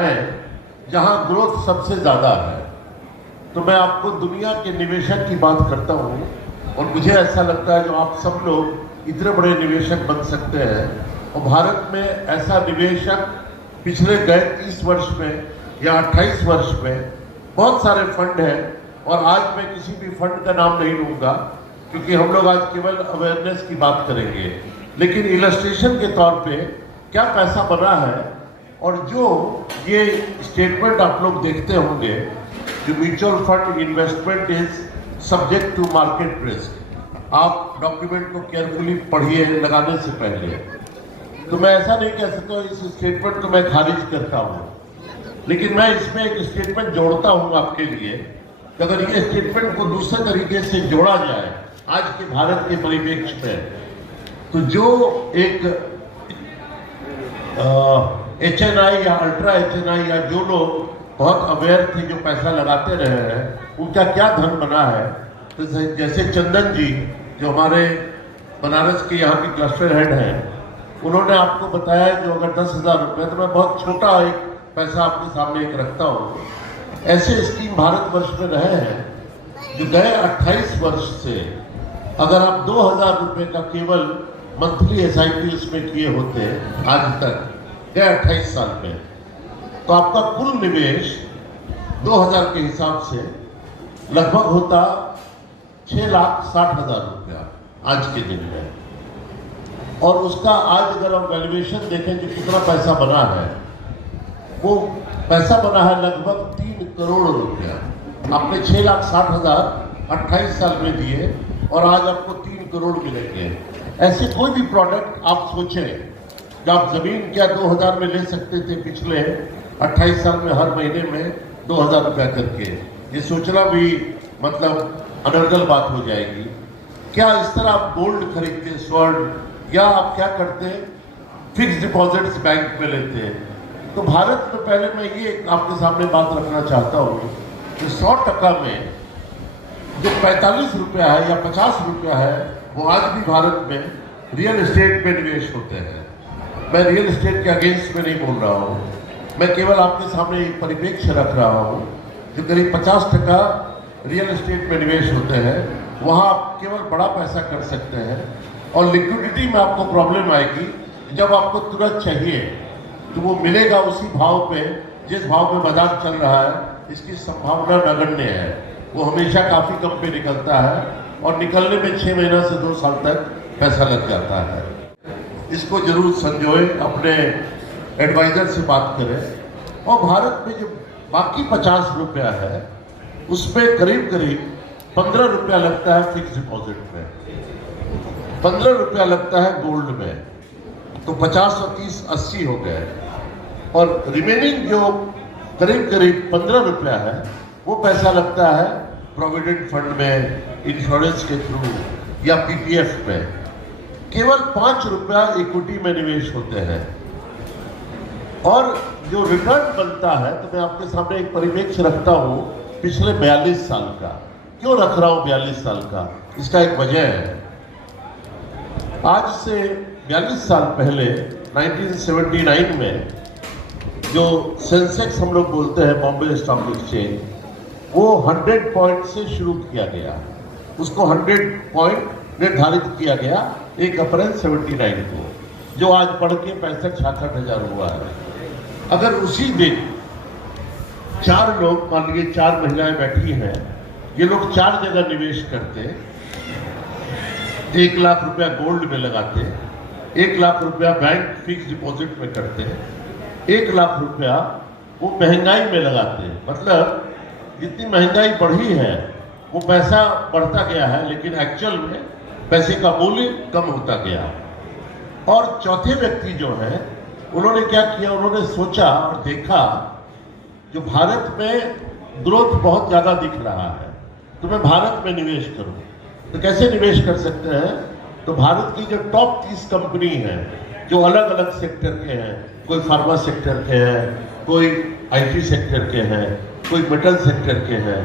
है जहां ग्रोथ सबसे ज्यादा है। तो मैं आपको दुनिया के निवेशक की बात करता हूं और मुझे ऐसा लगता है जो आप सब लोग इतने बड़े निवेशक बन सकते हैं। और भारत में ऐसा निवेशक पिछले गए 30 वर्ष में या 28 वर्ष में बहुत सारे फंड हैं। और आज मैं किसी भी फंड का नाम नहीं लूंगा क्योंकि हम लोग आज केवल अवेयरनेस की बात करेंगे, लेकिन इलस्ट्रेशन के तौर पे क्या पैसा बना है। और जो ये स्टेटमेंट आप लोग देखते होंगे, जो mutual fund investment is subject to market risk, आप डॉक्यूमेंट को केयरफुली पढ़िए लगाने से पहले। तो मैं ऐसा नहीं कह सकता इस स्टेटमेंट को मैं खारिज करता हूँ, लेकिन मैं इसमें एक स्टेटमेंट जोड़ता हूँ आपके लिए कि अगर ये स्टेटमेंट को दूसरे तरीके से जोड़ा जाए आज के भारत के परिप्रेक्ष्य में, तो जो एक HNI या अल्ट्रा HNI या जो लोग बहुत अवेयर थे, जो पैसा लगाते रहे हैं, उनका क्या धन बना है। तो जैसे चंदन जी जो हमारे बनारस के यहाँ के क्लस्टर हेड हैं, उन्होंने आपको बताया जो अगर 10,000 रुपये, तो मैं बहुत छोटा एक पैसा आपके सामने एक रखता हूँ। ऐसे स्कीम भारतवर्ष में रहे हैं जो गए 28 वर्ष से अगर आप 2,000 रुपये का केवल मंथली SIP उसमें किए होते आज तक गए 28 साल में, तो आपका कुल निवेश 2,000 के हिसाब से लगभग होता 6,60,000 रुपया आज के दिन में। और उसका आज अगर हम वैल्यूएशन देखें जो कितना पैसा बना है, वो पैसा बना है लगभग 3 करोड़ रुपया। आपने 6,60,000 28 साल में दिए और आज आपको 3 करोड़ मिलेंगे। ऐसे कोई भी प्रोडक्ट आप सोचें, जो आप जमीन क्या 2,000 में ले सकते थे पिछले 28 साल में, हर महीने में 2,000 रुपया करके, ये सोचना भी मतलब अनर्गल बात हो जाएगी। क्या इस तरह आप गोल्ड खरीदते, स्वर्ण, या आप क्या करते फिक्स डिपॉजिट्स बैंक में लेते। तो भारत में पहले मैं ये आपके सामने बात रखना चाहता हूँ कि 100% में जो 45 रुपया है या 50 रुपया है, वो आज भी भारत में रियल एस्टेट में निवेश होते हैं। मैं रियल एस्टेट के अगेंस्ट में नहीं बोल रहा हूँ, मैं केवल आपके सामने एक परिप्रेक्ष्य रख रहा हूँ। जो करीब 50% रियल एस्टेट में निवेश होते हैं, वहाँ आप केवल बड़ा पैसा कर सकते हैं। और लिक्विडिटी में आपको प्रॉब्लम आएगी। जब आपको तुरंत चाहिए तो वो मिलेगा उसी भाव पे जिस भाव में बाजार चल रहा है, इसकी संभावना नगण्य है। वो हमेशा काफ़ी कम पे निकलता है और निकलने में 6 महीना से 2 साल तक पैसा लग जाता है। इसको जरूर संजोए, अपने एडवाइजर से बात करें। और भारत में जो बाकी 50 रुपया है, उसमें करीब करीब 15 रुपया लगता है फिक्स डिपॉजिट में, 15 रुपया लगता है गोल्ड में। तो 50 और 30 80 हो गए। और रिमेनिंग जो करीब करीब 15 रुपया है, वो पैसा लगता है प्रोविडेंट फंड में, इंश्योरेंस के थ्रू या PPF में। केवल 5 रुपया इक्विटी में निवेश होते हैं। और जो रिटर्न बनता है, तो मैं आपके सामने एक परिप्रेक्ष्य रखता हूँ पिछले 42 साल का। क्यों रख रहा हूँ 42 साल का? इसका एक वजह है। आज से 42 साल पहले 1979 में जो सेंसेक्स हम लोग बोलते हैं, बॉम्बे स्टॉक एक्सचेंज, वो 100 पॉइंट से शुरू किया गया। उसको 100 पॉइंट निर्धारित किया गया 1 अप्रैल 79 को, जो आज बढ़ के 65-66 हजार हुआ है। अगर उसी दिन 4 लोग, मान लीजिए 4 महिलाएं बैठी हैं, ये लोग 4 जगह निवेश करते, 1 लाख रुपया गोल्ड में लगाते, 1 लाख रुपया बैंक फिक्स डिपॉजिट में करते, 1 लाख रुपया वो महंगाई में लगाते। मतलब जितनी महंगाई बढ़ी है वो पैसा बढ़ता गया है, लेकिन एक्चुअल में पैसे का मूल्य कम होता गया। और चौथे व्यक्ति जो है, उन्होंने क्या किया, उन्होंने सोचा और देखा जो भारत में ग्रोथ बहुत ज्यादा दिख रहा है, तो मैं भारत में निवेश करूं। तो कैसे निवेश कर सकते हैं? तो भारत की जो टॉप 30 कंपनी हैं, जो अलग अलग सेक्टर के हैं, कोई फार्मा सेक्टर के हैं, कोई IT सेक्टर के हैं, कोई मेटल सेक्टर के हैं,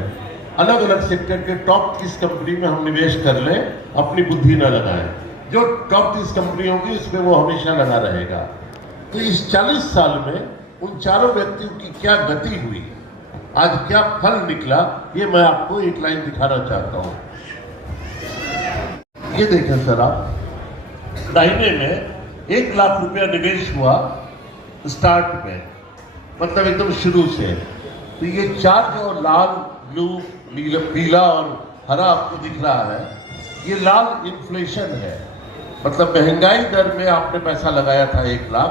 अलग अलग सेक्टर के टॉप 30 कंपनी में हम निवेश कर लें, अपनी बुद्धि न लगाएं। जो टॉप 30 कंपनी होगी उसमें वो हमेशा लगा रहेगा। तो इस 40 साल में उन चारों व्यक्तियों की क्या गति हुई, आज क्या फल निकला, ये मैं आपको एक लाइन दिखाना चाहता हूं। ये देखें सर, आप दाहिने में 1 लाख रुपया निवेश हुआ स्टार्ट में, मतलब एकदम शुरू से। तो ये चार जो लाल, ब्लू, नीला, पीला और हरा आपको दिख रहा है, ये लाल इन्फ्लेशन है, मतलब महंगाई दर में आपने पैसा लगाया था 1 लाख,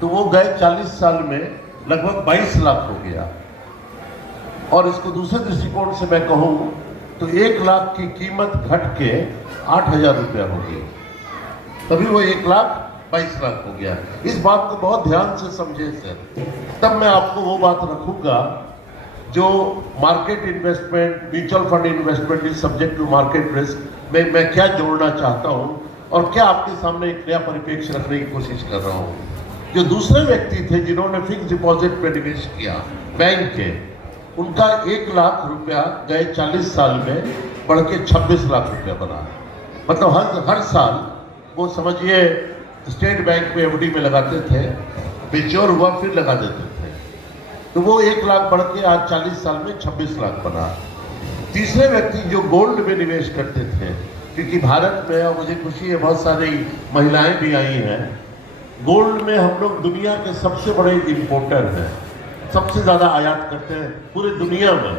तो वो गए 40 साल में लगभग 22 लाख हो गया। और इसको दूसरे दृष्टिकोण से मैं कहूँ तो 1 लाख की कीमत घट के 8,000 रुपया हो गई, तभी वो 1,22,00,000 हो गया। इस बात को बहुत ध्यान से समझे सर, तब मैं आपको वो बात रखूंगा जो market investment, mutual fund investment is subject to market risk में मैं क्या जोड़ना चाहता हूँ और क्या आपके सामने एक नया परिप्रेक्ष्य रखने की कोशिश कर रहा हूँ। जो दूसरे व्यक्ति थे जिन्होंने फिक्स डिपॉजिट में निवेश किया बैंक के, उनका 1 लाख रुपया गए 40 साल में बढ़ के 26 लाख रुपया बना। मतलब हर साल वो समझिए स्टेट बैंक में एफडी में लगाते थे, मेच्योर हुआ फिर लगा देते थे, तो वो 1 लाख बढ़ के आज 40 साल में 26 लाख बना। तीसरे व्यक्ति जो गोल्ड में निवेश करते थे, क्योंकि भारत में, और मुझे खुशी है बहुत सारी महिलाएं भी आई हैं, गोल्ड में हम लोग दुनिया के सबसे बड़े इंपोर्टर हैं, सबसे ज़्यादा आयात करते हैं पूरे दुनिया में।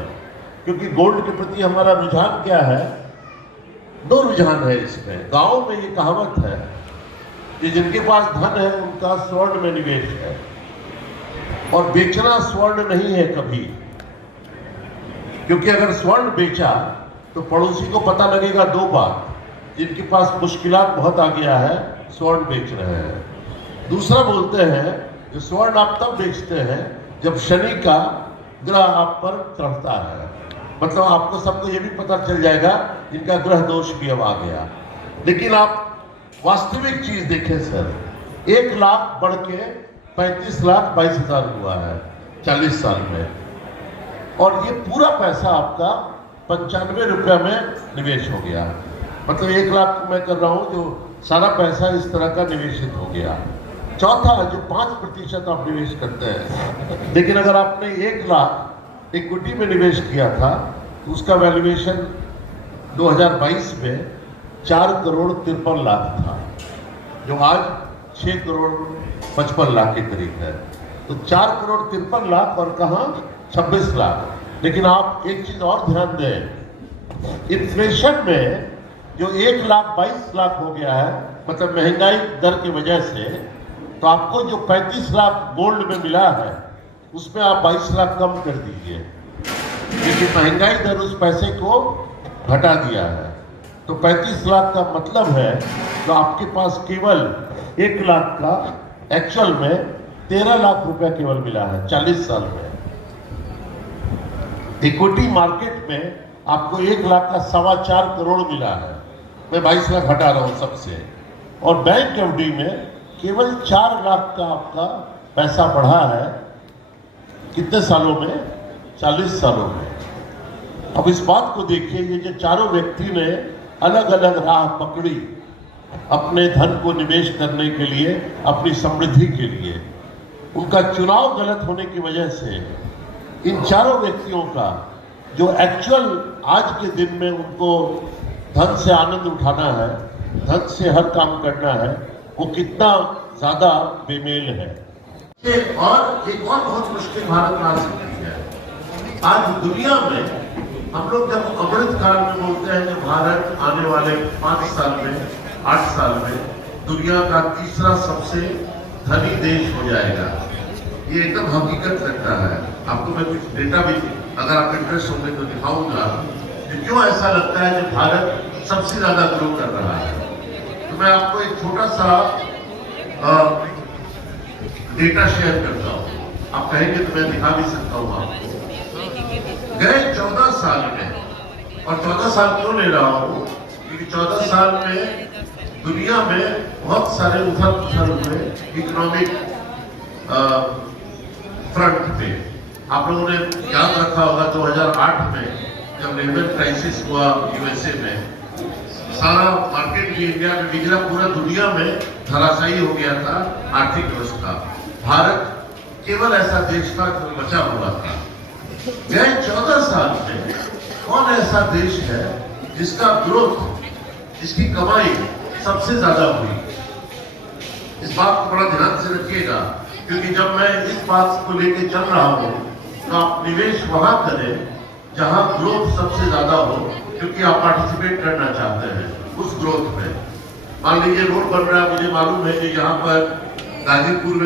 क्योंकि गोल्ड के प्रति हमारा रुझान क्या है, 2 रुझान है इसमें। गांव में ये कहावत है कि जिनके पास धन है उनका स्वर्ण में निवेश है, और बेचना स्वर्ण नहीं है कभी, क्योंकि अगर स्वर्ण बेचा तो पड़ोसी को पता लगेगा 2 बात, जिनके पास मुश्किलात बहुत आ गया है स्वर्ण बेच रहे हैं। दूसरा बोलते हैं कि स्वर्ण आप तब बेचते हैं जब शनि का ग्रह आप पर चढ़ता है, मतलब आपको सबको ये भी पता चल जाएगा इनका ग्रह दोष भी अब आ गया। लेकिन आप वास्तविक चीज देखें सर, 1 लाख बढ़ के 35,22,000 हुआ है 40 साल में, और ये पूरा पैसा आपका 95 रुपया में निवेश हो गया। मतलब 1 लाख मैं कर रहा हूँ, जो सारा पैसा इस तरह का निवेशित हो गया। चौथा, जो 5% आप निवेश करते हैं, लेकिन अगर आपने 1 लाख इक्विटी में निवेश किया था तो उसका वैल्यूएशन 2022 में 4 करोड़ 53 लाख था, जो आज 6 करोड़ 55 लाख के करीब है। तो 4 करोड़ 53 लाख और कहाँ 26 लाख। लेकिन आप एक चीज और ध्यान दें, इन्फ्लेशन में जो 1,22,00,000 हो गया है, मतलब महंगाई दर की वजह से, तो आपको जो 35 लाख गोल्ड में मिला है उसमें आप 22 लाख कम कर दीजिए, क्योंकि महंगाई दर उस पैसे को घटा दिया है। तो 35 लाख का मतलब है तो आपके पास केवल 1 लाख का एक्चुअल में 13 लाख रुपया केवल मिला है 40 साल में। इक्विटी मार्केट में आपको 1 लाख का 4.25 करोड़ मिला है, मैं 22 लाख हटा रहा हूं सबसे, और बैंक एफडी में केवल 4 लाख का आपका पैसा बढ़ा है। कितने सालों में? 40 सालों में। अब इस बात को देखिए, ये जो चारों व्यक्ति ने अलग अलग राह पकड़ी अपने धन को निवेश करने के लिए, अपनी समृद्धि के लिए, उनका चुनाव गलत होने की वजह से इन चारों व्यक्तियों का जो एक्चुअल आज के दिन में उनको धन से आनंद उठाना है, धन से हर काम करना है, वो कितना ज्यादा बेमेल है। और एक और बहुत मुश्किल भारत में आ सकती है। आज दुनिया में हम लोग जब अमृत काल में बोलते हैं कि भारत आने वाले 5 साल में, 8 साल में दुनिया का तीसरा सबसे धनी देश हो जाएगा, ये एकदम हकीकत लगता है। आपको मैं कुछ डेटा भी, अगर आप इंटरेस्ट होंगे तो दिखाऊंगा कि क्यों ऐसा लगता है कि भारत सबसे ज्यादा ग्रो कर रहा है। तो मैं आपको एक छोटा सा डेटा शेयर करता हूँ, आप कहेंगे तो मैं दिखा भी सकता हूँ आपको। गए 14 साल में, और 14 साल क्यों ले रहा हूँ, क्योंकि 14 साल में दुनिया में बहुत सारे उथल पुथल हुए इकोनॉमिक फ्रंट पे। आप लोगों ने याद रखा होगा 2008 में जब लेबर क्राइसिस हुआ यूएसए में, सारा मार्केट भी इंडिया में बिगड़ा, पूरा दुनिया में धराशायी हो गया था आर्थिक व्यवस्था। भारत केवल ऐसा देश था जो बचा हुआ था। गए 14 साल में कौन ऐसा देश है जिसका ग्रोथ, जिसकी कमाई सबसे ज्यादा हुई? इस बात को बड़ा ध्यान से रखिएगा, क्योंकि जब मैं इस बात को लेकर चल रहा हूं तो आप निवेश वहां करें जहां ग्रोथ सबसे ज्यादा हो, क्योंकि आप पार्टिसिपेट करना चाहते हैं उस ग्रोथ में। मान लीजिए रोड बन रहा है, मुझे मालूम है कि यहाँ पर गाजीपुर में